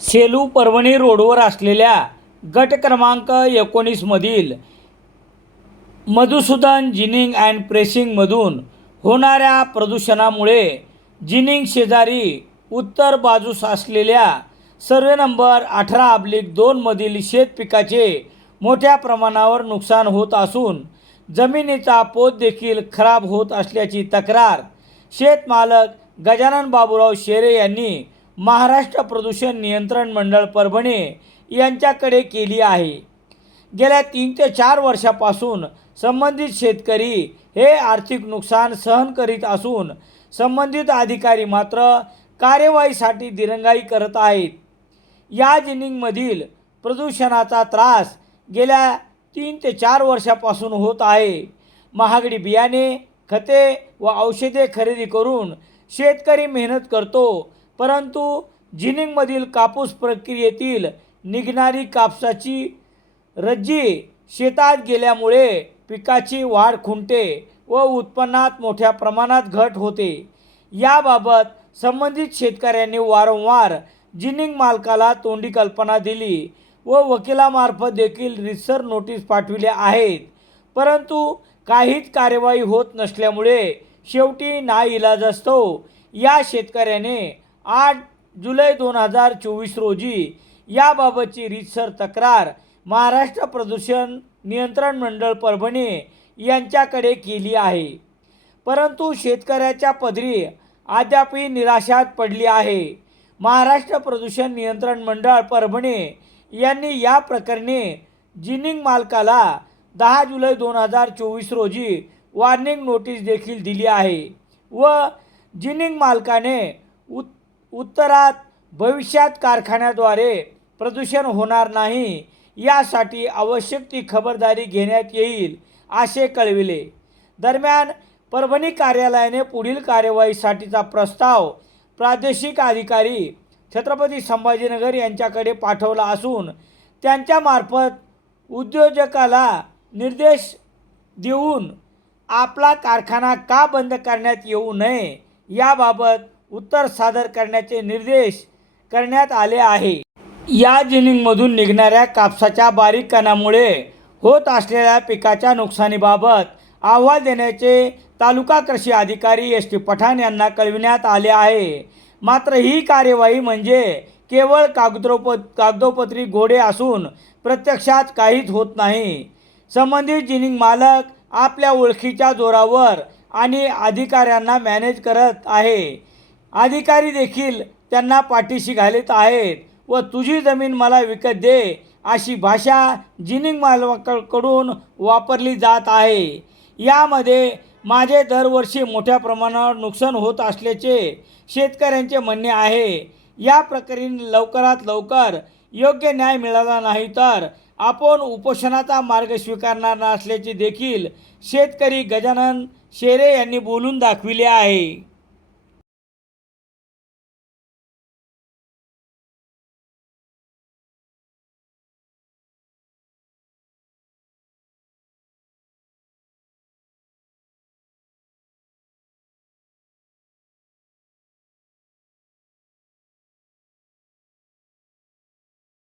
सेलू परभणी रोडवर असलेल्या गट क्रमांक एकोणीसमधील मधुसूदन जिनिंग अँड प्रेसिंगमधून होणाऱ्या प्रदूषणामुळे जिनिंग शेजारी उत्तर बाजूस असलेल्या सर्वे नंबर अठरा अब्लिक दोनमधील शेत पिकाचे मोठ्या प्रमाणावर नुकसान होत असून जमिनीचा पोत देखील खराब होत असल्याची तक्रार शेतमालक गजानन बाबूराव शेरे यांनी महाराष्ट्र प्रदूषण नियंत्रण मंडळ परभणे यांच्याकडे केली आहे. गेल्या तीन ते चार वर्षापासून संबंधित शेतकरी हे आर्थिक नुकसान सहन करीत असून संबंधित अधिकारी मात्र कार्यवाहीसाठी दिरंगाई करत आहेत. या जिनिंगमधील प्रदूषणाचा त्रास गेल्या तीन ते चार वर्षापासून होत आहे. महागडी बियाणे खते व औषधे खरेदी करून शेतकरी मेहनत करतो परंतु जिनिंगमधील कापूस प्रक्रियेतील निघणारी कापसाची रज्जी शेतात गेल्यामुळे पिकाची वाढ खुंटते व उत्पन्नात मोठ्या प्रमाणात घट होते. याबाबत संबंधित शेतकऱ्यांनी वारंवार जिनिंग मालकाला तोंडी कल्पना दिली व वकिलामार्फत देखील रिसर नोटीस पाठविल्या आहेत. परंतु काहीच कार्यवाही होत नसल्यामुळे शेवटी ना इलाज असतो. या शेतकऱ्याने आठ जुलै दोन हजार चोवीस रोजी याबाबतची रीतसर तक्रार महाराष्ट्र प्रदूषण नियंत्रण मंडळ परभणी यांच्याकडे केली आहे. परंतु शेतकऱ्याच्या पदरी अद्यापही निराशात पडली आहे. महाराष्ट्र प्रदूषण नियंत्रण मंडळ परभणी यांनी या प्रकरणी जिनिंग मालकाला दहा जुलै दोन हजार चोवीस रोजी वॉर्निंग नोटीस देखील दिली आहे व जिनिंग मालकाने उत् उत्तरात भविष्यात कारखान्याद्वारे प्रदूषण होणार नाही यासाठी आवश्यक ती खबरदारी घेण्यात येईल असे कळविले. दरम्यान परभणी कार्यालयाने पुढील कार्यवाहीसाठीचा प्रस्ताव प्रादेशिक अधिकारी छत्रपती संभाजीनगर यांच्याकडे पाठवला असून त्यांच्यामार्फत उद्योजकाला निर्देश देऊन आपला कारखाना का बंद करण्यात येऊ नये याबाबत उत्तर सादर करण्याचे निर्देश करण्यात आले आहे. या जिनिंगमधून निघणाऱ्या कापसाच्या बारीक कणामुळे होत असलेल्या पिकाच्या नुकसानीबाबत अहवाल देण्याचे तालुका कृषी अधिकारी एस टी पठाण यांना कळविण्यात आले आहे. मात्र ही कार्यवाही म्हणजे केवळ कागदोप कागदोपत्री घोडे असून प्रत्यक्षात काहीच होत नाही. संबंधित जिनिंग मालक आपल्या ओळखीच्या जोरावर आणि अधिकाऱ्यांना मॅनेज करत आहे. अधिकारी देखील त्यांना पाठीशी घालत आहेत व तुझी जमीन मला विकत दे अशी भाषा जिनिंग मालकाकडून वापरली जात आहे. यामध्ये माझे दरवर्षी मोठ्या प्रमाणावर नुकसान होत असल्याचे शेतकऱ्यांचे म्हणणे आहे. या प्रकरणी लवकरात लवकर योग्य न्याय मिळाला नाही तर आपण उपोषणाचा मार्ग स्वीकारणार नसल्याचे देखील शेतकरी गजानन शेरे यांनी बोलून दाखविले आहे.